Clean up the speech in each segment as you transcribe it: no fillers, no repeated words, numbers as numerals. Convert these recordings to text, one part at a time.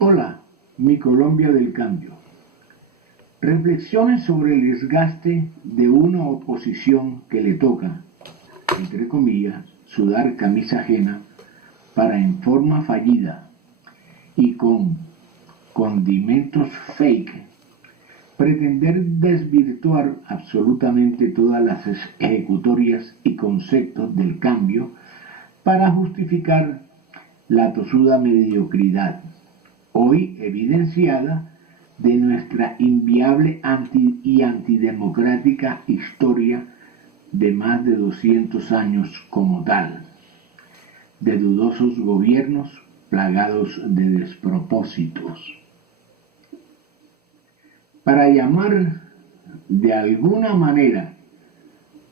Hola, mi Colombia del cambio. Reflexiones sobre el desgaste de una oposición que le toca, entre comillas, sudar camisa ajena para en forma fallida y con condimentos fake pretender desvirtuar absolutamente todas las ejecutorias y conceptos del cambio para justificar la tosuda mediocridad, hoy evidenciada, de nuestra inviable y antidemocrática historia de más de 200 años como tal, de dudosos gobiernos plagados de despropósitos. Para llamar de alguna manera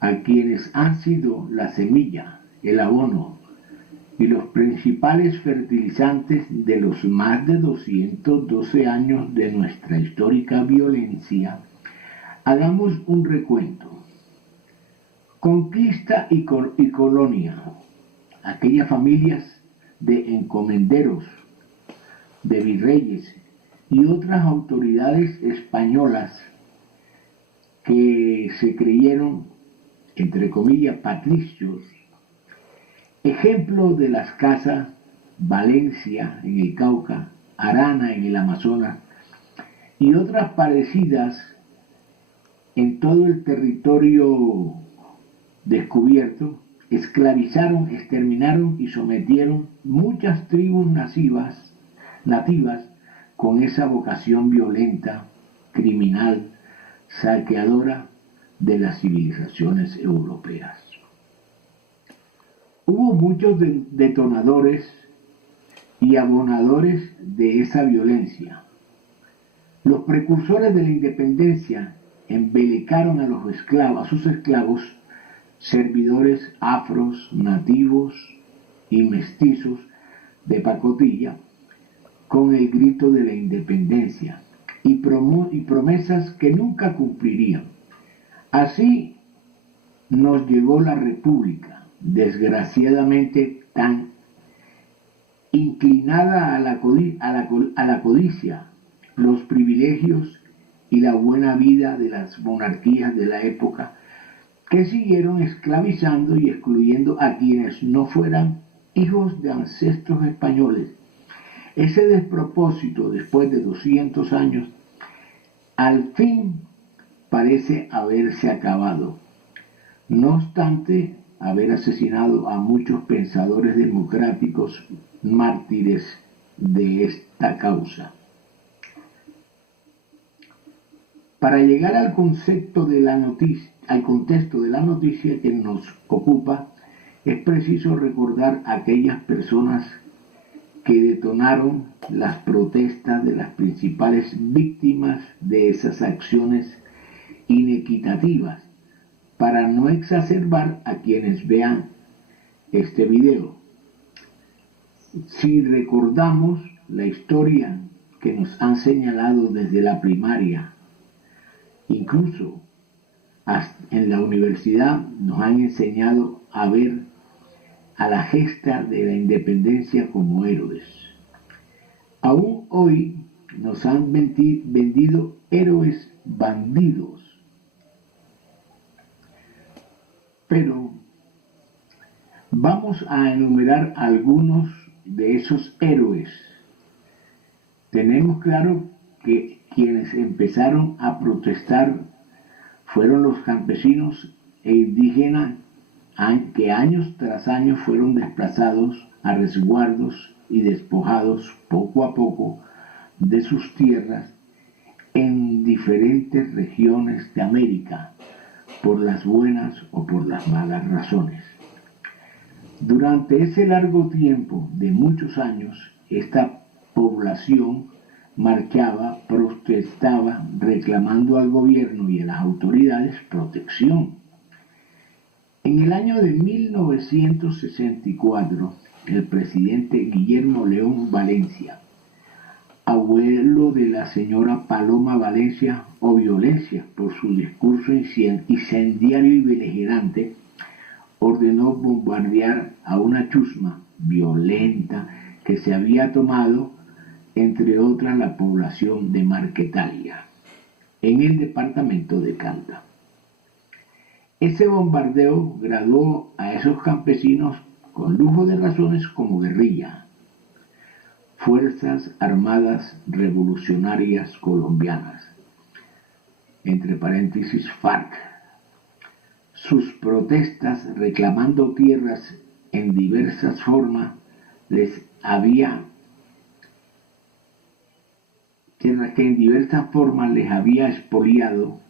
a quienes han sido la semilla, el abono y los principales fertilizantes de los más de 212 años de nuestra histórica violencia, hagamos un recuento. Conquista y colonia, aquellas familias de encomenderos, de virreyes y otras autoridades españolas que se creyeron, entre comillas, patricios, ejemplo de las casas Valencia en el Cauca, Arana en el Amazonas y otras parecidas en todo el territorio descubierto, esclavizaron, exterminaron y sometieron muchas tribus nativas con esa vocación violenta, criminal, saqueadora de las civilizaciones europeas. Hubo muchos detonadores y abonadores de esa violencia. Los precursores de la independencia embelecaron a los esclavos, a sus esclavos, servidores afros, nativos y mestizos de pacotilla, con el grito de la independencia y promesas que nunca cumplirían. Así nos llegó la República, desgraciadamente tan inclinada a la codicia, los privilegios y la buena vida de las monarquías de la época, que siguieron esclavizando y excluyendo a quienes no fueran hijos de ancestros españoles. Ese despropósito, después de 200 años, al fin parece haberse acabado. No obstante haber asesinado a muchos pensadores democráticos mártires de esta causa. Para llegar al concepto de la noticia, al contexto de la noticia que nos ocupa, es preciso recordar a aquellas personas que detonaron las protestas de las principales víctimas de esas acciones inequitativas, para no exacerbar a quienes vean este video. Si recordamos la historia que nos han señalado desde la primaria, incluso en la universidad nos han enseñado a ver a la gesta de la independencia como héroes. Aún hoy nos han vendido héroes bandidos. Pero vamos a enumerar algunos de esos héroes. Tenemos claro que quienes empezaron a protestar fueron los campesinos e indígenas que años tras años fueron desplazados a resguardos y despojados poco a poco de sus tierras en diferentes regiones de América, por las buenas o por las malas razones. Durante ese largo tiempo de muchos años, esta población marchaba, protestaba, reclamando al gobierno y a las autoridades protección. En el año de 1964, el presidente Guillermo León Valencia, abuelo de la señora Paloma Valencia o Violencia por su discurso incendiario y beligerante, ordenó bombardear a una chusma violenta que se había tomado entre otras la población de Marquetalia, en el departamento de Calda. Ese bombardeo graduó a esos campesinos con lujo de razones como guerrilla, Fuerzas Armadas Revolucionarias Colombianas, entre paréntesis FARC. Sus protestas reclamando tierras en diversas formas les había expoliado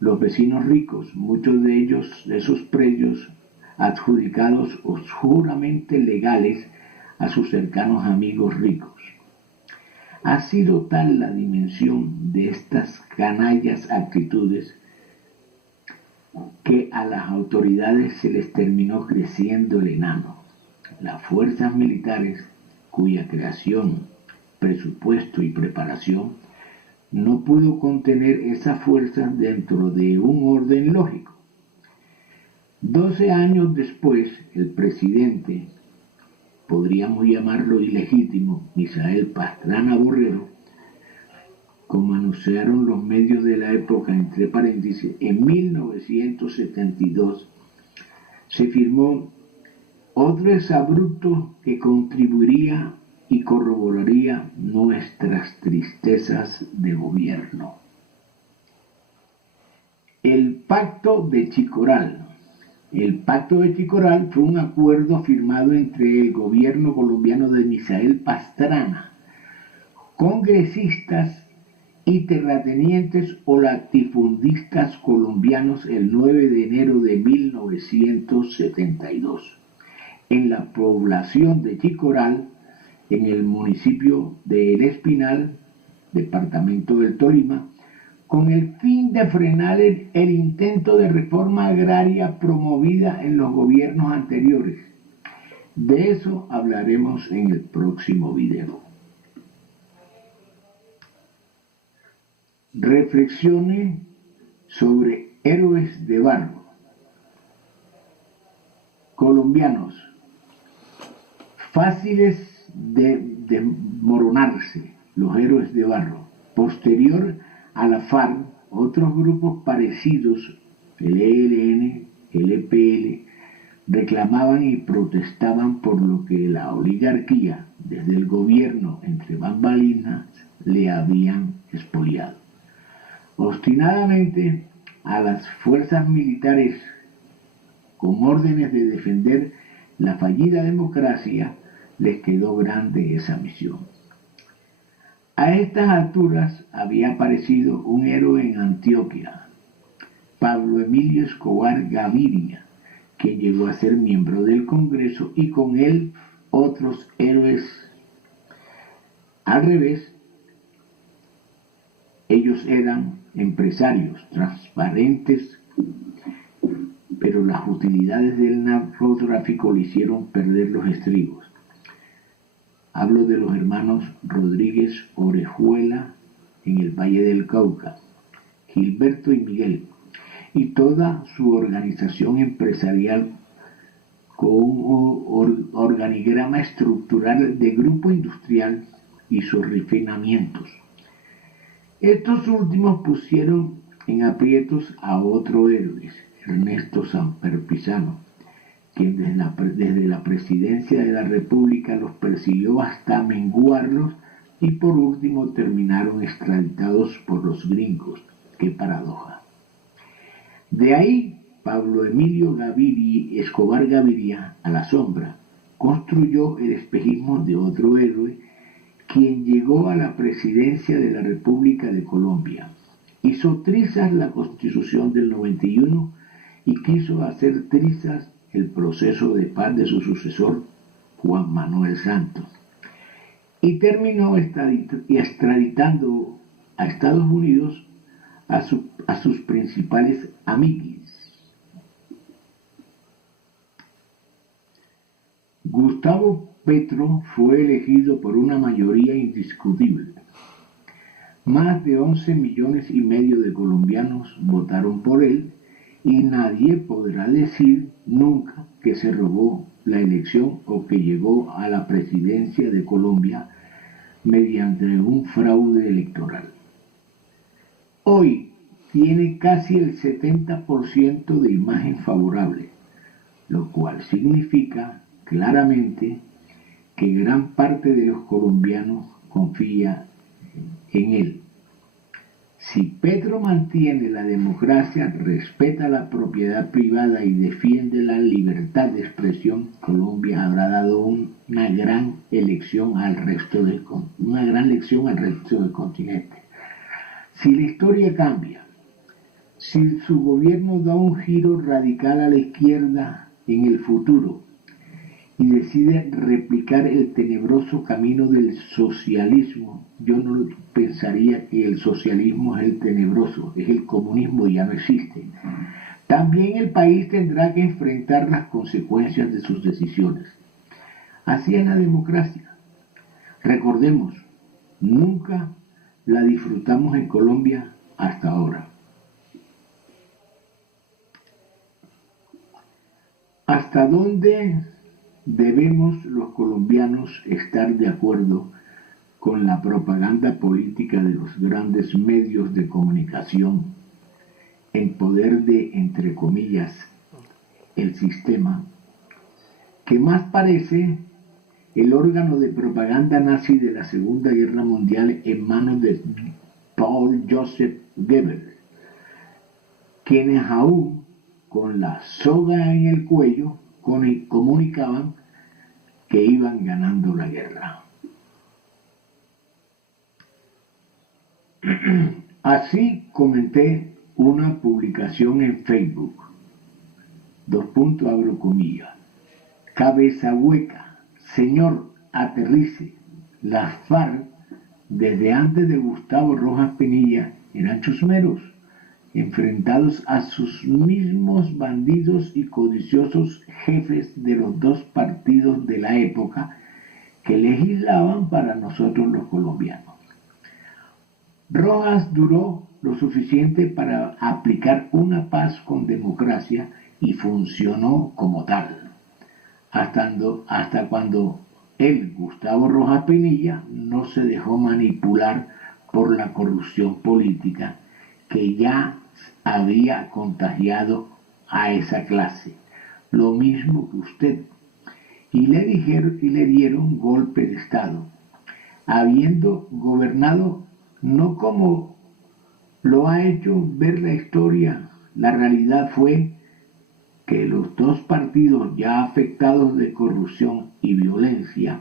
los vecinos ricos, muchos de ellos de esos predios adjudicados oscuramente legales a sus cercanos amigos ricos. Ha sido tal la dimensión de estas canallas actitudes que a las autoridades se les terminó creciendo el enano. Las fuerzas militares, cuya creación, presupuesto y preparación no pudo contener esa fuerza dentro de un orden lógico. 12 años después, el presidente, podríamos llamarlo ilegítimo, Misael Pastrana Borrero, como anunciaron los medios de la época, entre paréntesis, en 1972 se firmó otro exabrupto que contribuiría y corroboraría nuestras tristezas de gobierno. El Pacto de Chicoral. El Pacto de Chicoral fue un acuerdo firmado entre el gobierno colombiano de Misael Pastrana, congresistas y terratenientes o latifundistas colombianos el 9 de enero de 1972, en la población de Chicoral, en el municipio de El Espinal, departamento del Tolima, con el fin de frenar el intento de reforma agraria promovida en los gobiernos anteriores. De eso hablaremos en el próximo video. Reflexiones sobre héroes de barro. Colombianos, fáciles de desmoronarse, los héroes de barro. Posterior a la FARC, otros grupos parecidos, el ELN, el EPL, reclamaban y protestaban por lo que la oligarquía, desde el gobierno entre bambalinas, le habían expoliado. Obstinadamente, a las fuerzas militares, con órdenes de defender la fallida democracia, les quedó grande esa misión. A estas alturas había aparecido un héroe en Antioquia, Pablo Emilio Escobar Gaviria, quien llegó a ser miembro del Congreso, y con él otros héroes. Al revés, ellos eran empresarios transparentes, pero las utilidades del narcotráfico le hicieron perder los estribos. Hablo de los hermanos Rodríguez Orejuela en el Valle del Cauca, Gilberto y Miguel, y toda su organización empresarial con un organigrama estructural de grupo industrial y sus refinamientos. Estos últimos pusieron en aprietos a otro héroe, Ernesto Samper Pizano, quien desde la presidencia de la República los persiguió hasta menguarlos y por último terminaron extraditados por los gringos. ¡Qué paradoja! De ahí, Pablo Emilio Escobar Gaviria, a la sombra, construyó el espejismo de otro héroe, quien llegó a la presidencia de la República de Colombia. Hizo trizas la Constitución del 91 y quiso hacer trizas el proceso de paz de su sucesor, Juan Manuel Santos, y terminó extraditando a Estados Unidos a sus principales amiguis. Gustavo Petro fue elegido por una mayoría indiscutible. Más de 11,5 millones de colombianos votaron por él y nadie podrá decir nunca que se robó la elección o que llegó a la presidencia de Colombia mediante un fraude electoral. Hoy tiene casi el 70% de imagen favorable, lo cual significa claramente que gran parte de los colombianos confía en él. Si Petro mantiene la democracia, respeta la propiedad privada y defiende la libertad de expresión, Colombia habrá dado una gran lección al resto del continente. Si la historia cambia, si su gobierno da un giro radical a la izquierda en el futuro y decide replicar el tenebroso camino del socialismo, yo no pensaría que el socialismo es el tenebroso, es el comunismo y ya no existe. También el país tendrá que enfrentar las consecuencias de sus decisiones. Así es la democracia. Recordemos, nunca la disfrutamos en Colombia hasta ahora. ¿Hasta dónde debemos los colombianos estar de acuerdo con la propaganda política de los grandes medios de comunicación en poder de, entre comillas, el sistema, que más parece el órgano de propaganda nazi de la Segunda Guerra Mundial en manos de Paul Joseph Goebbels, quienes aún con la soga en el cuello comunicaban que iban ganando la guerra. Así comenté una publicación en Facebook, abro comillas, cabeza hueca, señor, aterrice. Las FARC, desde antes de Gustavo Rojas Pinilla, eran chusmeros, enfrentados a sus mismos bandidos y codiciosos jefes de los dos partidos de la época que legislaban para nosotros los colombianos. Rojas duró lo suficiente para aplicar una paz con democracia y funcionó como tal, hasta cuando él, Gustavo Rojas Pinilla, no se dejó manipular por la corrupción política que ya había contagiado a esa clase, lo mismo que usted, y le dieron golpe de Estado, habiendo gobernado no como lo ha hecho ver la historia. La realidad fue que los dos partidos ya afectados de corrupción y violencia,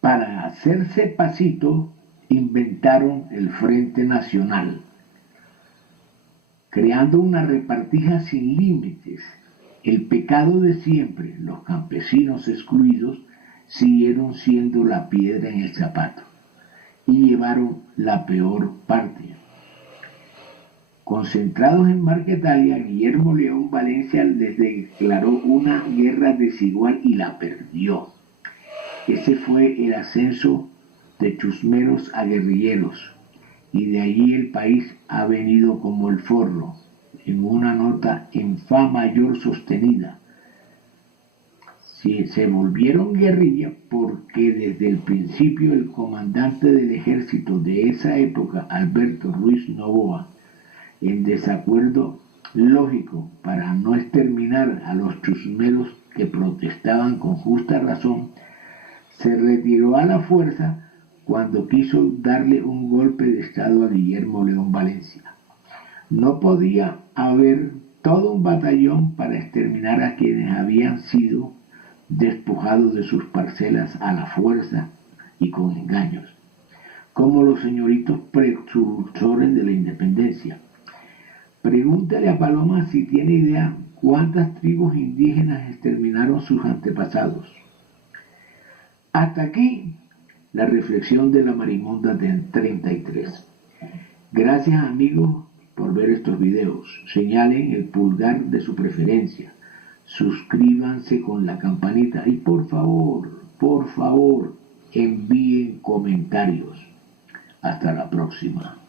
para hacerse pasito, inventaron el Frente Nacional, creando una repartija sin límites. El pecado de siempre, los campesinos excluidos, siguieron siendo la piedra en el zapato y llevaron la peor parte. Concentrados en Marquetalia, Guillermo León Valencia les declaró una guerra desigual y la perdió. Ese fue el ascenso de chusmeros a guerrilleros, y de allí el país ha venido como el forro, en una nota en fa mayor sostenida. Si se volvieron guerrilla porque desde el principio el comandante del ejército de esa época, Alberto Ruiz Noboa, en desacuerdo lógico para no exterminar a los chusmeros que protestaban con justa razón, se retiró a la fuerza cuando quiso darle un golpe de Estado a Guillermo León Valencia. No podía haber todo un batallón para exterminar a quienes habían sido despojados de sus parcelas a la fuerza y con engaños, como los señoritos precursores de la independencia. Pregúntale a Paloma si tiene idea cuántas tribus indígenas exterminaron sus antepasados. Hasta aquí la reflexión de la Marimonda del 33. Gracias, amigos, por ver estos videos. Señalen el pulgar de su preferencia. Suscríbanse con la campanita y por favor, envíen comentarios. Hasta la próxima.